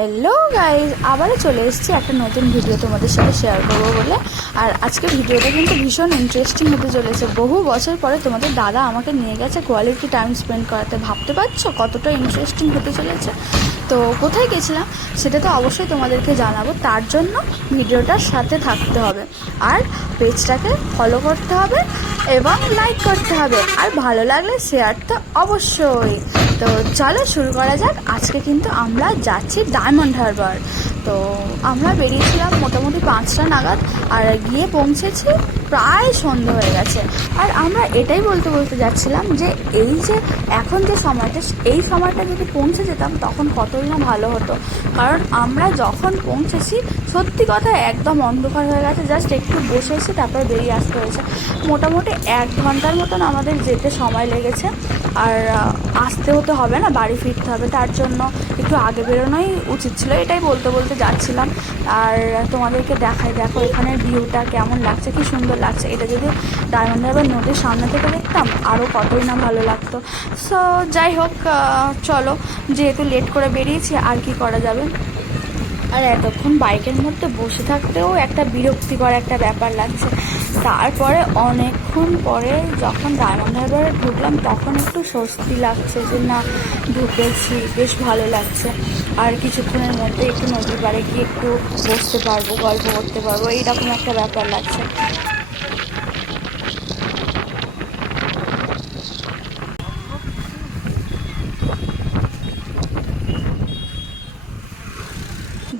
Hello guys, আবারও চলে এসেছি একটা নতুন ভিডিও তোমাদের সাথে শেয়ার করবো বলে। আর আজকে ভিডিওটা কিন্তু ভীষণ ইন্টারেস্টিং হতে চলেছে। বহু বছর পরে তোমাদের দাদা আমাকে নিয়ে গেছে কোয়ালিটি টাইম স্পেন্ড করাতে। ভাবতে পারছো কতটা ইন্টারেস্টিং হতে চলেছে। তো কোথায় গেছিলাম সেটা তো অবশ্যই তোমাদেরকে জানাবো, তার জন্য ভিডিওটার সাথে থাকতে হবে আর পেজটাকে ফলো করতে হবে এবং লাইক করতে হবে, আর ভালো লাগলে শেয়ার তো অবশ্যই। তো চলো শুরু করা যাক। আজকে কিন্তু আমরা যাচ্ছি ডায়মন্ড হারবার। তো আমরা বেরিয়েছিলাম মোটামুটি 5টা নাগাদ, আর গিয়ে পৌঁছেছি প্রায় সন্ধ্যে হয়ে গেছে। আর আমরা এটাই বলতে বলতে যাচ্ছিলাম যে এই যে এখন যে সময়টা, এই সময়টা যদি পৌঁছে যেতাম তখন কতই না ভালো হতো। কারণ আমরা যখন পৌঁছেছি সত্যি কথা একদম অন্ধকার হয়ে গেছে, জাস্ট একটু বসেছি তারপর বেরিয়ে আসতে হয়েছে। মোটামুটি 1 ঘন্টার মতন আমাদের যেতে সময় লেগেছে। আর আসতেও তো হবে না, বাড়ি ফিরতে হবে, তার জন্য একটু আগে বেরোনোই উচিত ছিল। এটাই বলতে বলতে যাচ্ছিলাম। আর তোমাদেরকে দেখাই, দেখো এখানের ভিউটা কেমন লাগছে, কি সুন্দর লাগছে। এটা যদি ডায়মন্ড হারবার নদীর সামনে থেকে দেখতাম আরও কতই না ভালো লাগতো। সো যাই হোক, চলো, যেহেতু লেট করে বেরিয়েছি আর কি করা যাবে। আর এতক্ষণ বাইকের মধ্যে বসে থাকতেও একটা বিরক্তিকর একটা ব্যাপার লাগছে। তারপরে অনেকক্ষণ পরে যখন ডায়মন্ড হারবারে ঢুকলাম তখন একটু স্বস্তি লাগছে যে না, ঢুকেছি, বেশ ভালো লাগছে। আর কিছুক্ষণের মধ্যে একটু নদীর পাড়ে গিয়ে একটু বসতে পারবো, গল্প করতে পারবো, এইরকম একটা ব্যাপার লাগছে।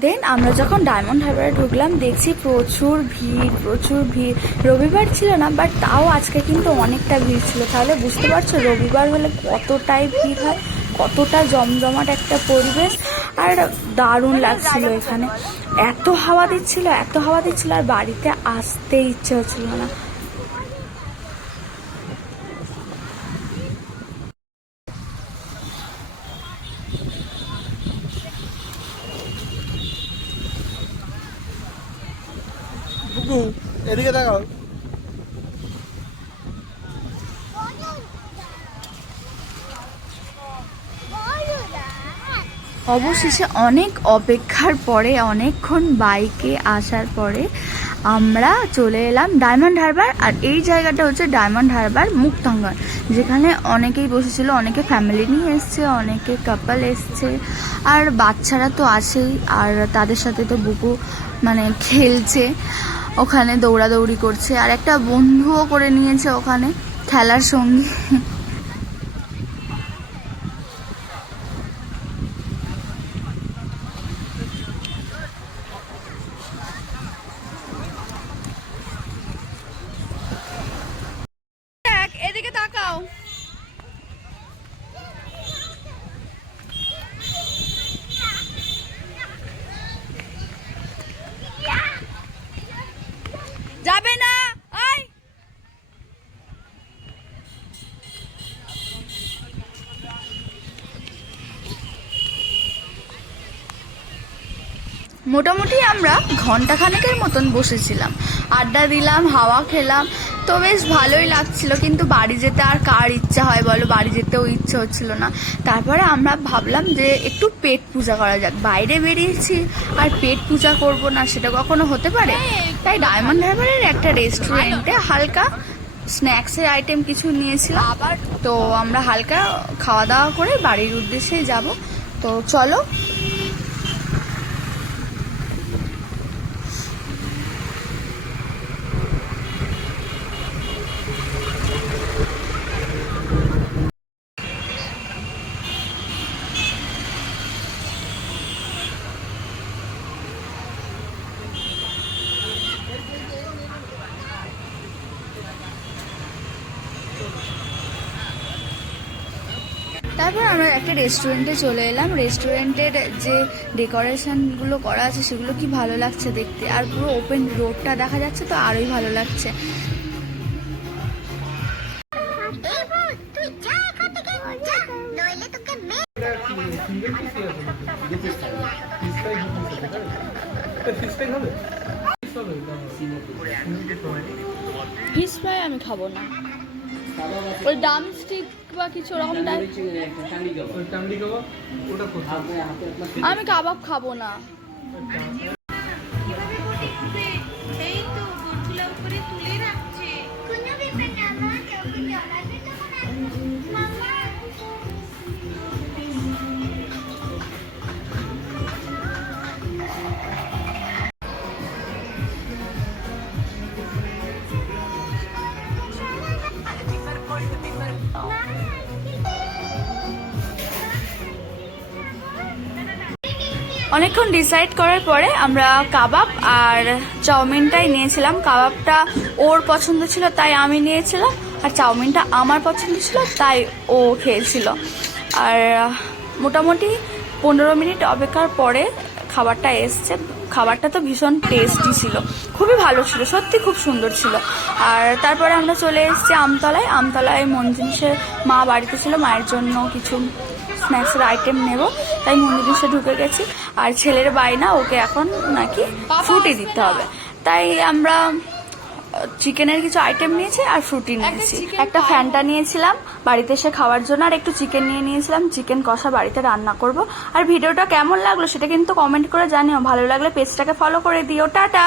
দেন আমরা যখন ডায়মন্ড হারবারে ঢুকলাম দেখছি প্রচুর ভিড়। রবিবার ছিল না, বাট তাও আজকে কিন্তু অনেকটা ভিড় ছিল। তাহলে বুঝতে পারছো রবিবার হলে কতটাই ভিড় হয়, কতটা জমজমাট একটা পরিবেশ। আর দারুণ লাগছিল এখানে। এত হাওয়া দিচ্ছিল আর বাড়িতে আসতে ইচ্ছে হচ্ছিল না। এদিকে দেখাও। অবশেষে অনেক অপেক্ষার পরে, অনেকক্ষণ বাইকে আসার পরে আমরা চলে এলাম ডায়মন্ড হারবার। আর এই জায়গাটা হচ্ছে ডায়মন্ড হারবার মুক্তাঙ্গন, যেখানে অনেকেই বসেছিল, অনেকে ফ্যামিলি নিয়ে এসছে, অনেকে কাপল এসছে, আর বাচ্চারা তো আছেই। আর তাদের সাথে তো বুকু মানে খেলছে, ওখানে দৌড়াদৌড়ি করছে, আর একটা বন্ধুও করে নিয়েছে ওখানে খেলার সঙ্গী। এদিকে তাকাও। যাবে না। আয় মোটামুটি আমরা ঘন্টাখানেকের মতন বসেছিলাম, আড্ডা দিলাম, হাওয়া খেলাম, তো বেশ ভালোই লাগছিল। কিন্তু বাড়ি যেতে আর কার ইচ্ছা হয় বলো, বাড়ি যেতেও ইচ্ছে হচ্ছিল না। তারপরে আমরা ভাবলাম যে একটু পেট পূজা করা যাক। বাইরে বেরিয়েছি আর পেট পূজা করব না, সেটা কখনো হতে পারে? তাই ডায়মন্ড হারবারের একটা রেস্টুরেন্টে হালকা স্ন্যাক্সের আইটেম কিছু নিয়েছিলাম। আবার তো আমরা হালকা খাওয়া দাওয়া করে বাড়ির উদ্দেশ্যে যাব। তো চলো। তারপর আমরা একটা রেস্টুরেন্টে চলে এলাম। রেস্টুরেন্টের যে ডেকোরেশনগুলো করা আছে সেগুলো কি ভালো লাগছে দেখতে, আর পুরো ওপেন রোডটা দেখা যাচ্ছে, তো আরোই ভালো লাগছে। ফিশ ফ্রাই আমি খাবো না। ওই ড্রামস্টিক বা কিছু ওরকম টাইপ। আমি কাবাব খাবো না। অনেকক্ষণ ডিসাইড করার পরে আমরা কাবাব আর চাউমিনটাই নিয়েছিলাম। কাবাবটা ওর পছন্দ ছিল তাই আমি নিয়েছিলাম, আর চাউমিনটা আমার পছন্দ ছিল তাই ও খেয়েছিল। আর মোটামুটি 15 মিনিট অপেক্ষার পরে খাবারটা এসছে। খাবারটা তো ভীষণ টেস্টি ছিল, খুবই ভালো ছিল, সত্যি খুব সুন্দর ছিল। আর তারপরে আমরা চলে এসেছি আমতলায় মঞ্জিনিসের মা বাড়িতে ছিল, মায়ের জন্য কিছু স্ন্যাক্সের আইটেম নেব, তাই মন্দিরে ঢুকে গেছি। আর ছেলের বায়না, ওকে এখন নাকি ফ্রুটি দিতে হবে, তাই আমরা চিকেনের কিছু আইটেম নিয়েছি আর ফ্রুটি নিয়েছি। একটা ফ্যানটা নিয়েছিলাম বাড়িতে এসে খাওয়ার জন্য, আর একটু চিকেন নিয়েছিলাম, চিকেন কষা বাড়িতে রান্না করব। আর ভিডিওটা কেমন লাগলো সেটা কিন্তু কমেন্ট করে জানিও, ভালো লাগলে পেজটাকে ফলো করে দিও। টাটা।